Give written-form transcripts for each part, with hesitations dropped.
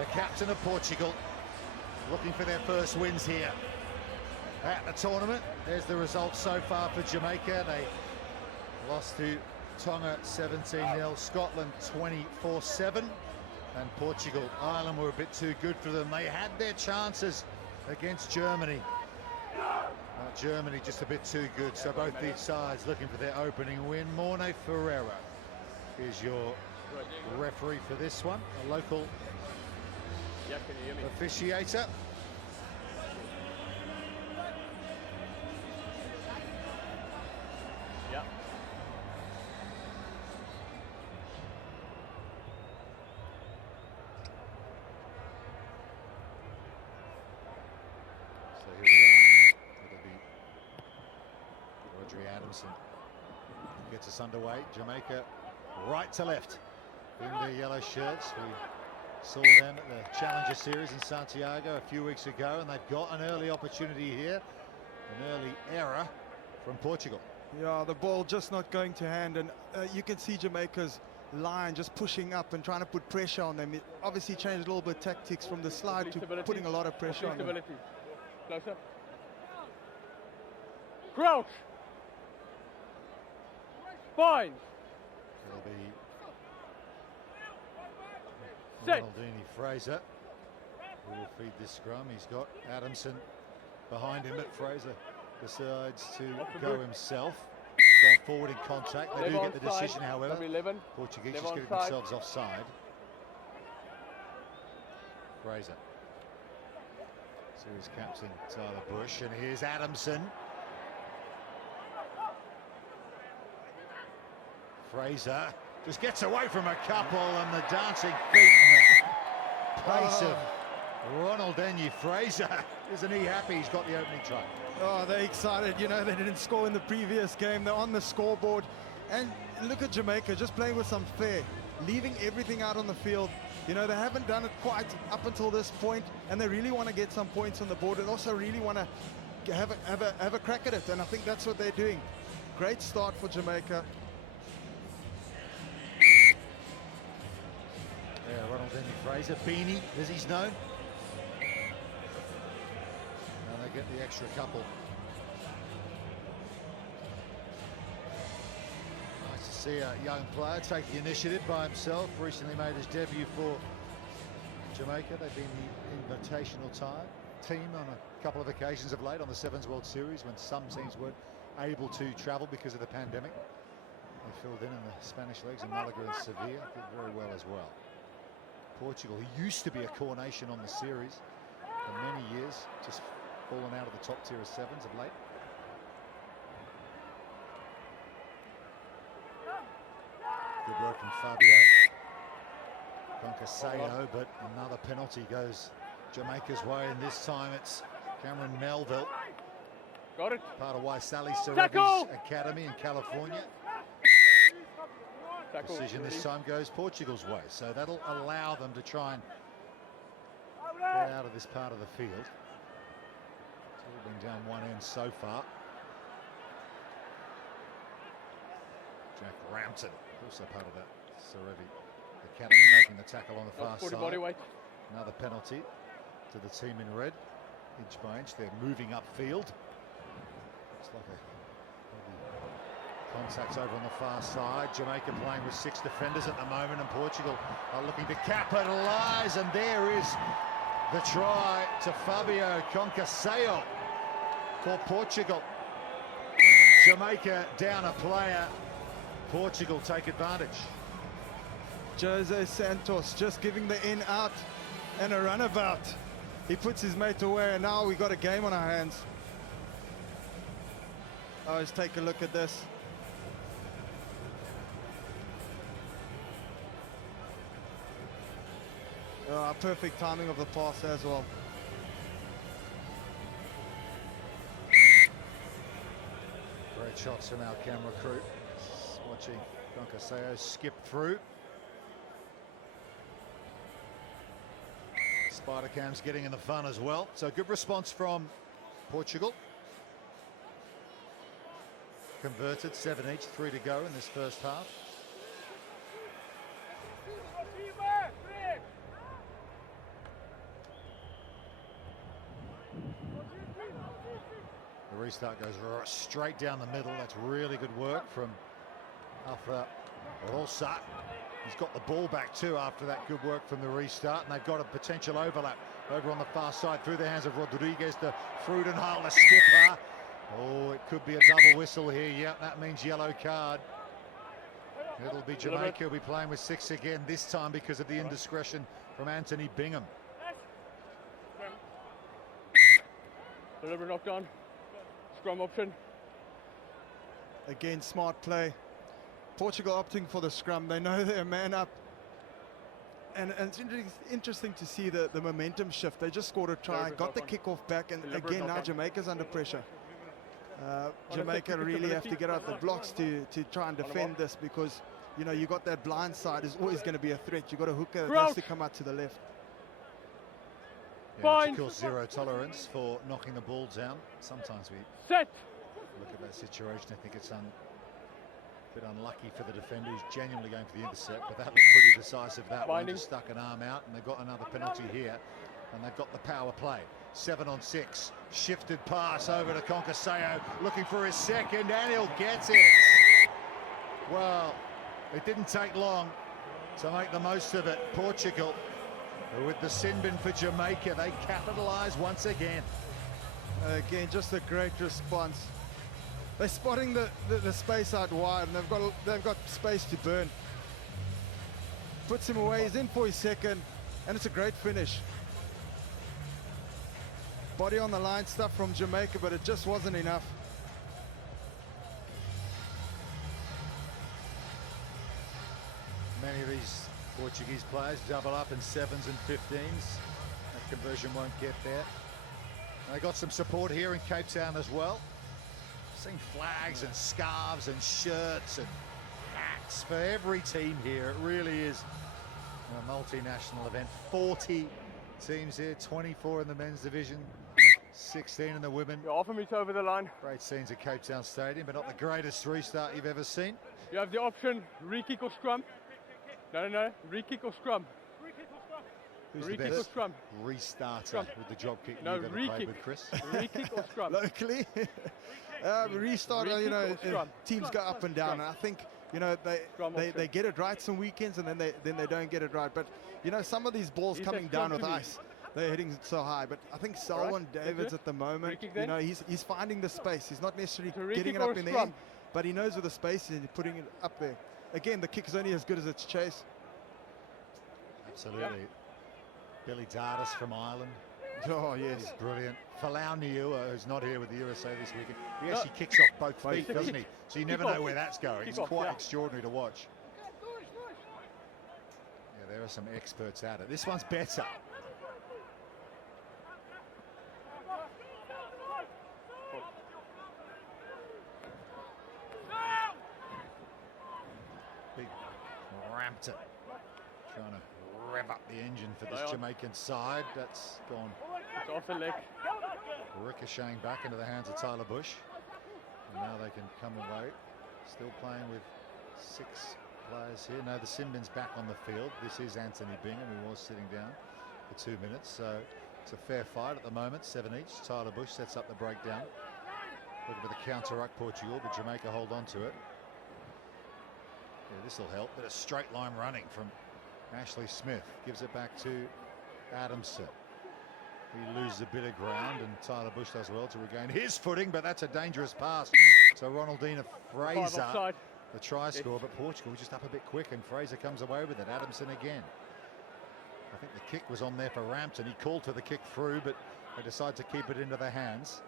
the captain of Portugal, looking for their first wins here at the tournament. There's the result so far for Jamaica. They lost to Tonga 17-0, Scotland 24-7, and Portugal, Ireland were a bit too good for them. They had their chances against Germany. Germany just a bit too good, so both these sides looking for their opening win. Morne Ferreira is your referee for this one, a local officiator. Yeah. So here we are. It'll be Rodri Adamson gets us underway. Jamaica right to left in their yellow shirts. We saw them at the Challenger Series in Santiago a few weeks ago, and they've got an early opportunity here, an early error from Portugal. Yeah, the ball just not going to hand, and you can see Jamaica's line just pushing up and trying to put pressure on them. It obviously changed a little bit tactics from the slide to putting a lot of pressure on them. Closer. Crouch. Fine. It'll be Set. Ronaldini Fraser who will feed this scrum. He's got Adamson behind him, but Fraser decides to go himself. Gone forward in contact. They do get the decision, however. Portuguese just getting themselves offside. Fraser. Series captain Tyler Bush, and here's Adamson. Fraser just gets away from a couple, and the dancing feet and the pace of Ronaldinho Fraser. Isn't he happy he's got the opening try? Oh, they're excited. You know, they didn't score in the previous game. They're on the scoreboard. And look at Jamaica just playing with some flair, leaving everything out on the field. You know, they haven't done it quite up until this point, and they really want to get some points on the board and also really want to have a crack at it. And I think that's what they're doing. Great start for Jamaica. Yeah, Ronaldinho Fraser, Beanie, as he's known. And they get the extra couple. Nice to see a young player take the initiative by himself. Recently made his debut for Jamaica. They've been the invitational team on a couple of occasions of late on the Sevens World Series when some teams weren't able to travel because of the pandemic. They filled in the Spanish leagues in Malaga and Sevilla. Did very well as well. Portugal, who used to be a core nation on the series for many years, just fallen out of the top tier of sevens of late. Good work from Fabio Conceição, but another penalty goes Jamaica's way, and this time it's Cameron Melville. Got it. Part of Waisali Sarabi's academy in California. Decision this time goes Portugal's way, so that'll allow them to try and get out of this part of the field. It's all been down one end so far. Jack Rampton, also part of that Sarabi academy, making the tackle on the far side. Another penalty to the team in red. Inch by inch, they're moving upfield. Looks like a contacts over on the far side. Jamaica playing with 6 defenders at the moment, and Portugal are looking to capitalise, and there is the try to Fabio Conceição for Portugal. Jamaica down a player. Portugal take advantage. Jose Santos just giving the in out and a runabout. He puts his mate away, and now we got a game on our hands. Oh, let's take a look at this. Perfect timing of the pass as well. Great shots from our camera crew. Watching Conceição skip through. Spider Cam's getting in the fun as well. So good response from Portugal. Converted, 7 each, 3 to go in this first half. The restart goes straight down the middle. That's really good work from Alpha Rosa. He's got the ball back too after that good work from the restart, and they've got a potential overlap over on the far side through the hands of Rodriguez to Freudenthal, the skipper. Oh, it could be a double whistle here. Yep, that means yellow card. It'll be Jamaica will be playing with 6 again, this time because of the indiscretion from Anthony Bingham. Deliberate knockdown. Scrum option. Again, smart play. Portugal opting for the scrum. They know they're man up. And it's interesting to see the momentum shift. They just scored a try, got the kickoff back, and again now Jamaica's under pressure. Jamaica really have to get out the blocks to try and defend this, because you know you got that blind side is always going to be a threat. You got a hooker that has to come out to the left. Yeah, of course, zero tolerance for knocking the ball down. Sometimes we look at that situation. I think it's a bit unlucky for the defender who's genuinely going for the intercept, but that looked pretty decisive. That one just stuck an arm out, and they've got another penalty here, and they've got the power play. 7 on 6, shifted pass over to Conceição, looking for his second, and he'll get it. Well, it didn't take long to make the most of it. Portugal, with the sin bin for Jamaica, they capitalise once again. Again, just a great response. They're spotting the space out wide, and they've got space to burn. Puts him away, he's in for his second, and it's a great finish. Body on the line stuff from Jamaica, but it just wasn't enough. Many of these Portuguese players double up in 7s and 15s. That conversion won't get there. They got some support here in Cape Town as well. Seeing flags and scarves and shirts and hats for every team here. It really is a multinational event. 40 teams here, 24 in the men's division, 16 in the women. You're offer me to over the line. Great scenes at Cape Town Stadium, but not the greatest restart you've ever seen. You have the option, re-kick or scrum. No, re-kick or scrum. Who's re-kick the or best scrum? Restarter with the job kick No, you've ever played with, Chris? Re-kick or scrum? Locally? Restart, you know, teams go up and down, and I think, you know, they get it right some weekends, and then they don't get it right. But you know, some of these balls coming down with ice, they're hitting so high. But I think Selwyn Davids at the moment, you know, he's finding the space. He's not necessarily getting it up in the air, but he knows where the space is and he's putting it up there. Again, the kick is only as good as its chase. Absolutely. Yep. Billy Dardis from Ireland. Oh, yes. He's brilliant. Falau Niua, who's not here with the USA this weekend. He actually kicks off both feet, doesn't he? So you never know where that's going. It's quite extraordinary to watch. Yeah, there are some experts at it. This one's better. Big Rampton trying to rev up the engine for this Jamaican side. That's gone off the leg. Ricocheting back into the hands of Tyler Bush. And now they can come away. Still playing with 6 players here. No, the Simbin's back on the field. This is Anthony Bingham, who was sitting down for 2 minutes. So it's a fair fight at the moment, 7 each. Tyler Bush sets up the breakdown. Looking for the counter-ruck Portugal, but Jamaica hold on to it. Yeah, this will help. Bit of straight line running from Ashley Smith. Gives it back to Adamson. He loses a bit of ground, and Tyler Bush does well to regain his footing, but that's a dangerous pass. So Ronaldina Fraser, the try score, but Portugal just up a bit quick, and Fraser comes away with it. Adamson again. I think the kick was on there for Rampton. He called for the kick through, but they decide to keep it into their hands.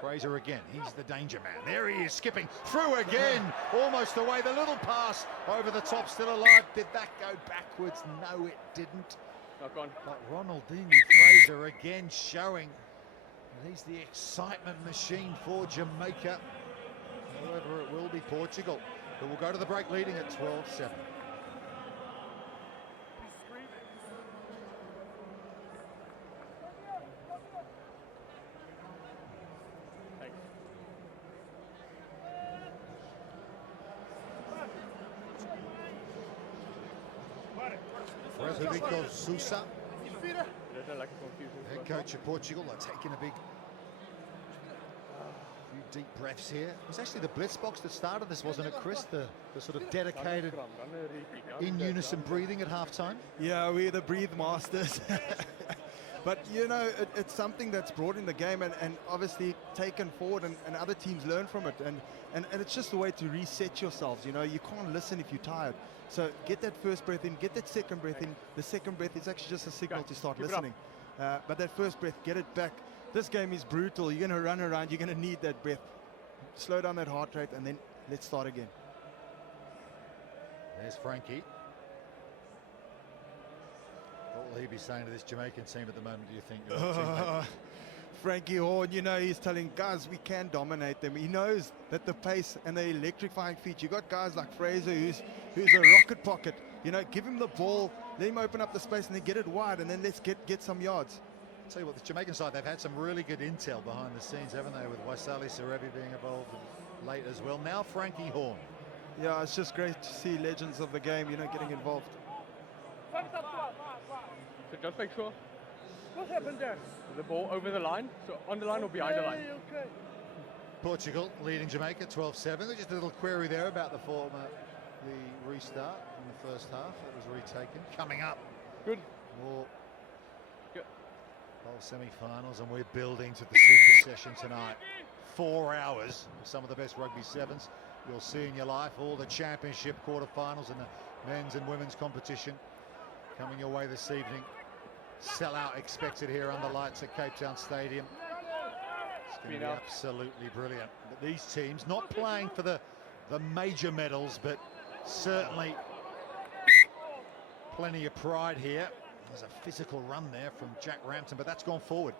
Fraser again, he's the danger man. There he is, skipping through again, almost away. The little pass over the top, still alive. Did that go backwards? No, it didn't. But Ronaldinho Fraser again showing that he's the excitement machine for Jamaica. However, it will be Portugal, who will go to the break leading at 12-7. Frederico Sousa Dit is lekker confusing. Head coach of Portugal are taking a few deep breaths here. It was actually the blitz box that started this, wasn't it, Chris? The sort of dedicated, in unison breathing at halftime. Yeah, we're the breathe masters. But, you know, it's something that's brought in the game and obviously taken forward and other teams learn from it. And it's just a way to reset yourselves. You know, you can't listen if you're tired. So get that first breath in, get that second breath in. The second breath is actually just a signal to start listening. But that first breath, get it back. This game is brutal. You're going to run around. You're going to need that breath. Slow down that heart rate and then let's start again. There's Frankie. What will he be saying to this Jamaican team at the moment, do you think? Frankie Horn, you know, he's telling guys we can dominate them. He knows that the pace and the electrifying feet. You got guys like Fraser who's a rocket pocket. You know, give him the ball, let him open up the space and then get it wide and then let's get some yards. I'll tell you what, the Jamaican side, they've had some really good intel behind the scenes, haven't they, with Waisali Sarevi being involved late as well. Now Frankie Horn. Yeah, it's just great to see legends of the game, you know, getting involved. So just make sure. What happened there? The ball over the line, so on the line or behind the line. Okay. Portugal leading Jamaica 12-7. Just a little query there about the restart in the first half. That was retaken. Coming up. Good. More Good. bowl semi-finals, and we're building to the super session tonight. 4 hours of some of the best rugby sevens you'll see in your life. All the championship quarterfinals and the men's and women's competition coming your way this evening. Sellout expected here under lights at Cape Town Stadium. It's going to be absolutely brilliant. But these teams not playing for the major medals, but certainly plenty of pride here. There's a physical run there from Jack Rampton, but that's gone forward.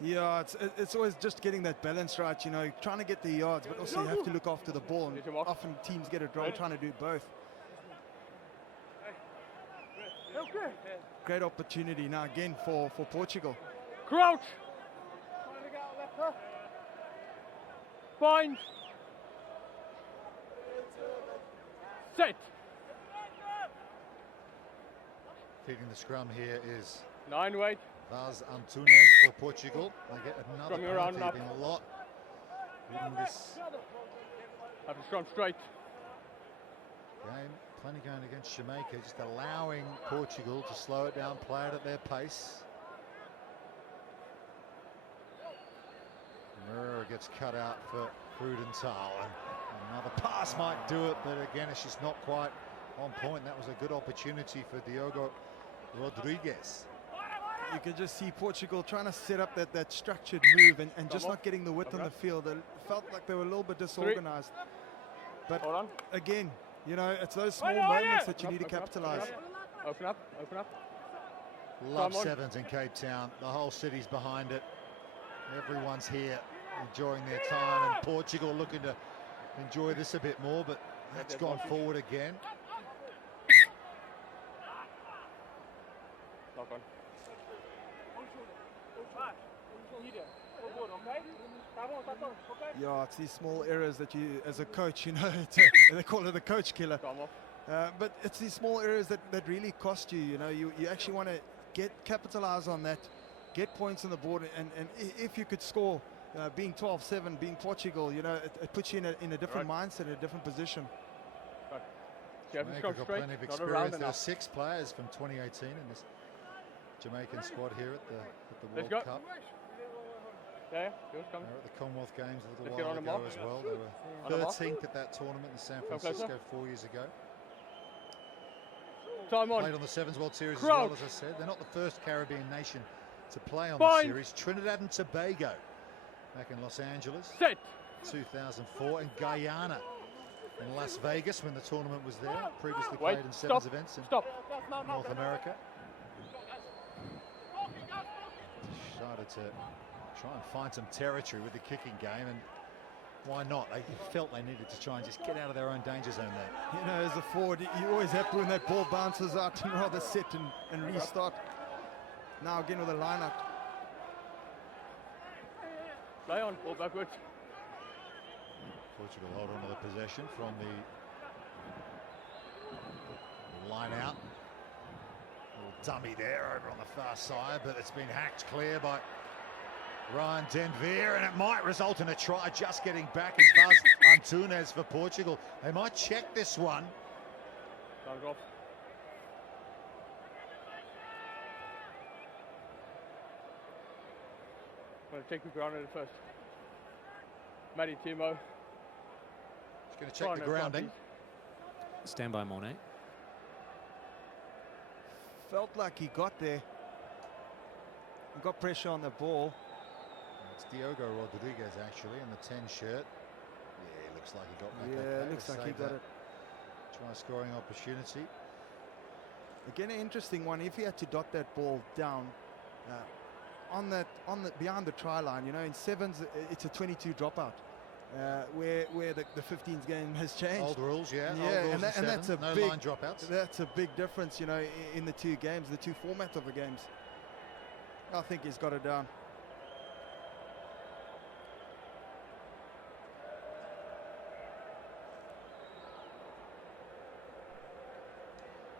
Yeah, it's always just getting that balance right, you know, trying to get the yards, but also you have to look after the ball. And often teams get it wrong, trying to do both. Great opportunity now again for Portugal. Crouch! Bind! Set! Feeding the scrum here is 9 weight. Vaz Antunes for Portugal. They get another Scrumming around penalty. and up. Been a lot in this Have to scrum straight. game. Plenty going against Jamaica, just allowing Portugal to slow it down, play it at their pace. Murrah gets cut out for Frudenthal, and another pass might do it, but again, it's just not quite on point. That was a good opportunity for Diogo Rodriguez. You can just see Portugal trying to set up that structured move and just not getting the width on the field. It felt like they were a little bit disorganized. But again, you know, it's those small moments that you need to capitalize. Open up, open up. Love sevens in Cape Town. The whole city's behind it. Everyone's here enjoying their time, and Portugal looking to enjoy this a bit more, but that's gone forward again. Lock on. Yeah, it's these small errors that you, as a coach, you know, they call it a coach killer. But it's these small errors that really cost you. You know, you actually want to capitalize on that, get points on the board, and if you could score, being 12-7, being Portugal, you know, it puts you in a different mindset, in a different position. Jamaica got plenty of experience. There are 6 players from 2018 in this Jamaican squad here at the World Cup. Yeah, they were at the Commonwealth Games a little while ago as well. They were 13th at that tournament in San Francisco 4 years ago. Time on. Played on the Sevens World Series as well, as I said. They're not the first Caribbean nation to play on the series. Trinidad and Tobago back in Los Angeles, 2004, and Guyana in Las Vegas when the tournament was there. Previously played in sevens events in North America. Decided to try and find some territory with the kicking game, and why not? They felt they needed to try and just get out of their own danger zone there. You know, as a forward, you're always happy when that ball bounces out and rather sit and restart. Now again with a line-out. Play on, ball backwards. Portugal hold on to the possession from the line out. dummy there over on the far side, but it's been hacked clear by Ryan Denvere, and it might result in a try. Just getting back is Buzz Antunes for Portugal. They might check this one. Off. I'm going to take the ground at it first. Matty Timo. He's going to check the grounding. Stand by, Mornay. Felt like he got there. He got pressure on the ball. It's Diogo Rodriguez actually in the 10 shirt. Yeah, it looks like he got back. Yeah, it looks like he got it. Try scoring opportunity. Again, an interesting one. If he had to dot that ball down behind the try line, you know, in sevens it's a 22 dropout. Where the 15s game has changed. Old rules, yeah. Yeah, old rules and that's a no big line dropouts. That's a big difference, you know, in the two games, the two formats of the games. I think he's got it down.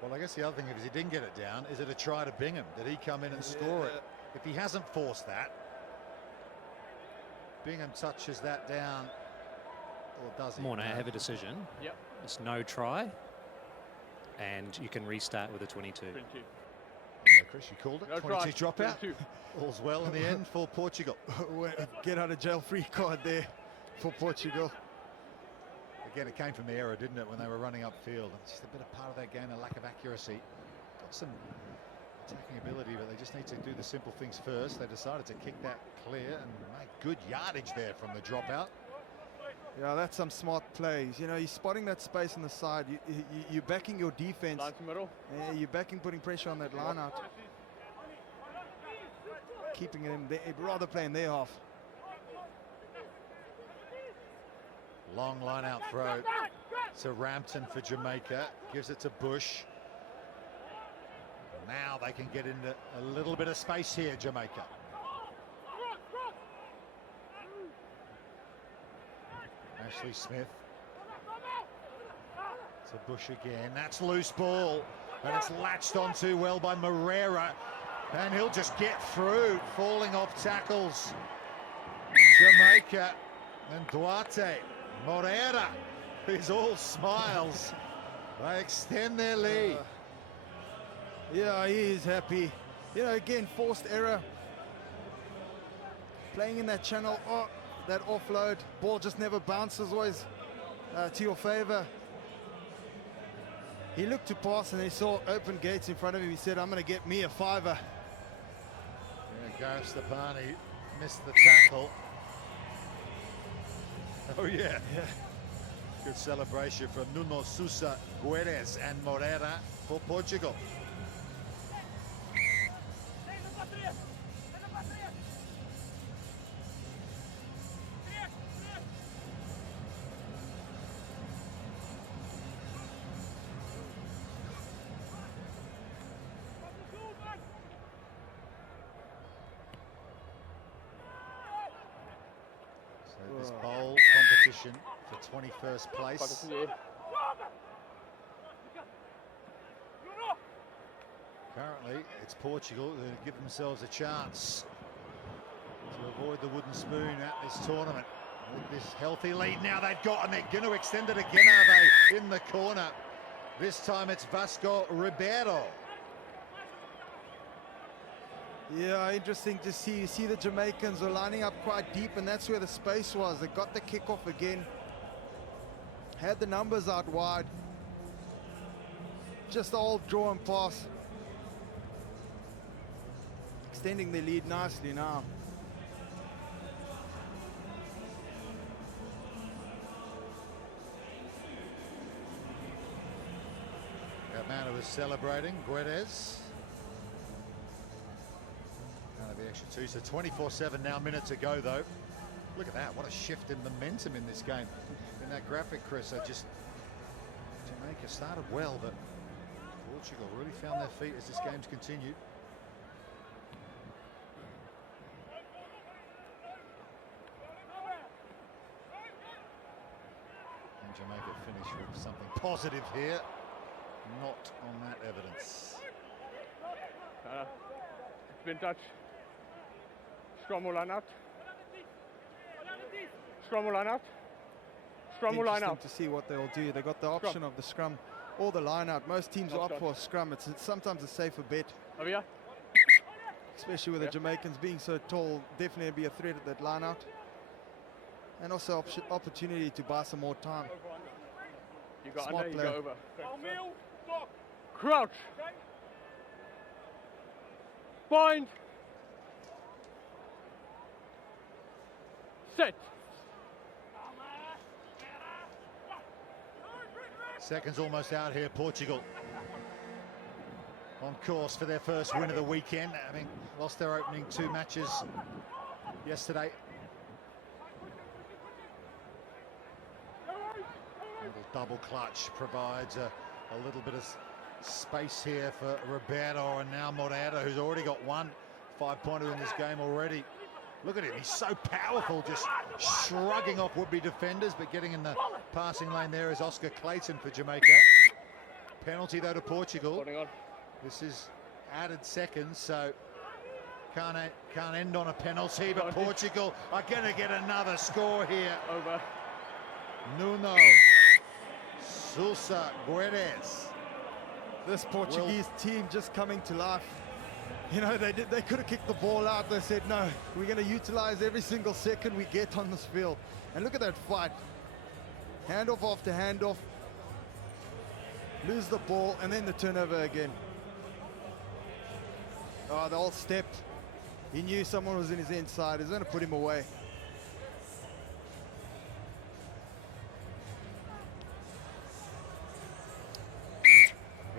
Well, I guess the other thing, if he didn't get it down, is it a try to Bingham? Did he come in and score it? If he hasn't forced that, Bingham touches that down, or does he? Mornay, I have a decision. Yep. It's no try, and you can restart with a 22. 22. Yeah, Chris, you called it. No 22 try. dropout. 22. All's well in the end for Portugal. Get out of jail free card there for Portugal. Again, it came from the error, didn't it, when they were running upfield? It's just a bit of part of their game, a lack of accuracy. Got some attacking ability, but they just need to do the simple things first. They decided to kick that clear and make good yardage there from the dropout. Yeah, that's some smart plays. You know, you're spotting that space on the side. You're backing your defense. Line to middle. Yeah, you're backing, putting pressure on that line out. Keeping them there, rather playing their half. Long line out throw to Rampton for Jamaica. Gives it to Bush. Now they can get into a little bit of space here, Jamaica. Ashley Smith to Bush again. That's loose ball, and it's latched on too well by Moreira, and he'll just get through, falling off tackles. Jamaica and Duarte. Moreira is all smiles. They extend their lead. Yeah, he is happy. You know, again, forced error. Playing in that channel. Oh, that offload. Ball just never bounces always to your favor. He looked to pass and he saw open gates in front of him. He said, I'm going to get me a fiver. Yeah, Gareth Stepani missed the tackle. Oh yeah. Good celebration from Nuno Sousa, Guedes and Moreira for Portugal. This bowl competition for 21st place. Currently, it's Portugal who give themselves a chance to avoid the wooden spoon at this tournament. With this healthy lead now they've got, and they're going to extend it again, are they? In the corner. This time it's Vasco Ribeiro. Yeah, interesting to see. You see the Jamaicans are lining up quite deep, and that's where the space was. They got the kickoff again. Had the numbers out wide. Just all draw and pass. Extending the lead nicely now. That man who was celebrating, Guedes. The extra two, so 24-7 now, minute to go though. Look at that, what a shift in momentum in this game. In that graphic, Chris, Jamaica started well, but Portugal really found their feet as this game's continued. And Jamaica finished with something positive here. Not on that evidence. Spin touch. Scrum or line out. Scrum or line out. Scrum or line Interesting out. to see what they'll do. They got the option of the scrum or the line out. Most teams Not opt scrum. for a scrum. It's sometimes a safer bet, Over here. especially with the Jamaicans being so tall. Definitely be a threat at that line out. And also opportunity to buy some more time. You got Smart under, you player. go over. Crouch. Bind. Set. Seconds almost out here, Portugal. On course for their first win of the weekend, having lost their opening 2 matches yesterday. Little double clutch provides a little bit of space here for Roberto, and now Moreira, who's already got 1 5-pointer in this game already. Look at him, he's so powerful, just shrugging off would-be defenders, but getting in the passing lane there is Oscar Clayton for Jamaica. Penalty though to Portugal. This is added seconds, so can't end on a penalty, but Portugal are going to get another score here. Over. Nuno Sousa Guedes. This Portuguese team just coming to life. You know, they could have kicked the ball out. They said, no, we're going to utilize every single second we get on this field. And look at that fight. Handoff after handoff. Lose the ball, and then the turnover again. Oh, they all stepped. He knew someone was in his inside. He's going to put him away.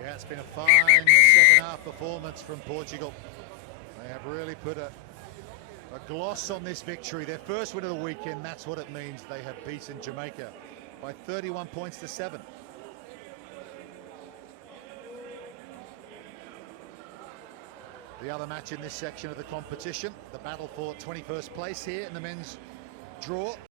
Yeah, it's been a fine second half performance from Portugal. They have really put a gloss on this victory. Their first win of the weekend, that's what it means. They have beaten Jamaica by 31 points to 7. The other match in this section of the competition, the battle for 21st place here in the men's draw.